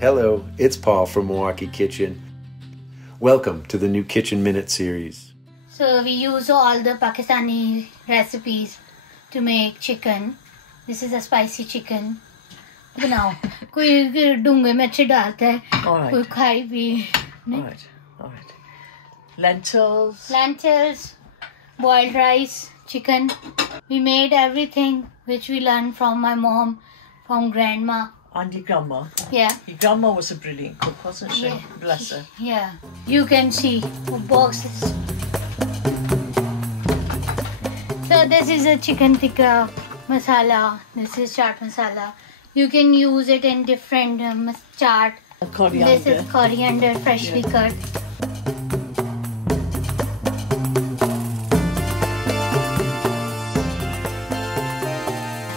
Hello, it's Paul from Milwaukee Kitchen. Welcome to the new Kitchen Minute series. So we use all the Pakistani recipes to make chicken. This is a spicy chicken. Now, कोई डूंगे में अच्छे डालता है, कोई खाई भी नहीं. All right. Lentils, boiled rice, chicken. We made everything which we learned from my mom, from grandma. And your grandma. Yeah. Your grandma was a brilliant cook, wasn't she? Yeah. Bless her. Yeah. You can see boxes. So this is a chicken tikka masala. This is chaat masala. You can use it in different chaat. Coriander. This is coriander, freshly cut.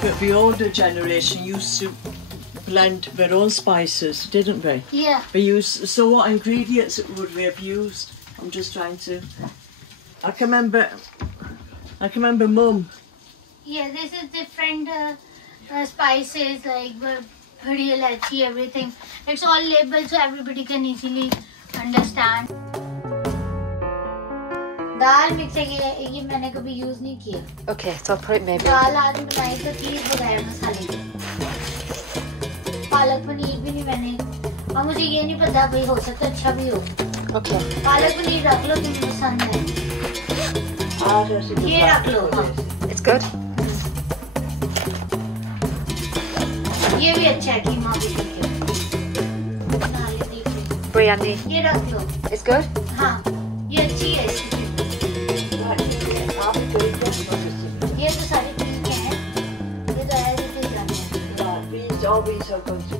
But the older generation used to blend their own spices, didn't they? Yeah. So what ingredients would we have used? I'm just trying to... I can remember Mum. Yeah, this is different spices like badi ilachi, everything. It's all labeled so everybody can easily understand. Dal mix ये मैंने कभी use नहीं किया. Okay, so I'll put it maybe. दाल आज बनाई तो please बगैर मसाले के. पालक पनीर भी नहीं मैंने. और मुझे ये नहीं पता भाई हो सकता अच्छा भी हो. Okay. पालक पनीर रख लो तुम्हें पसंद है. ये रख लो. It's good. ये भी अच्छा है कीमा भी. Biryani. ये रख लो. It's good. हाँ, ये अच्छी है. ये तो सारे ठीक हैं. ये तो ऐसे ही जाने हैं. These are going to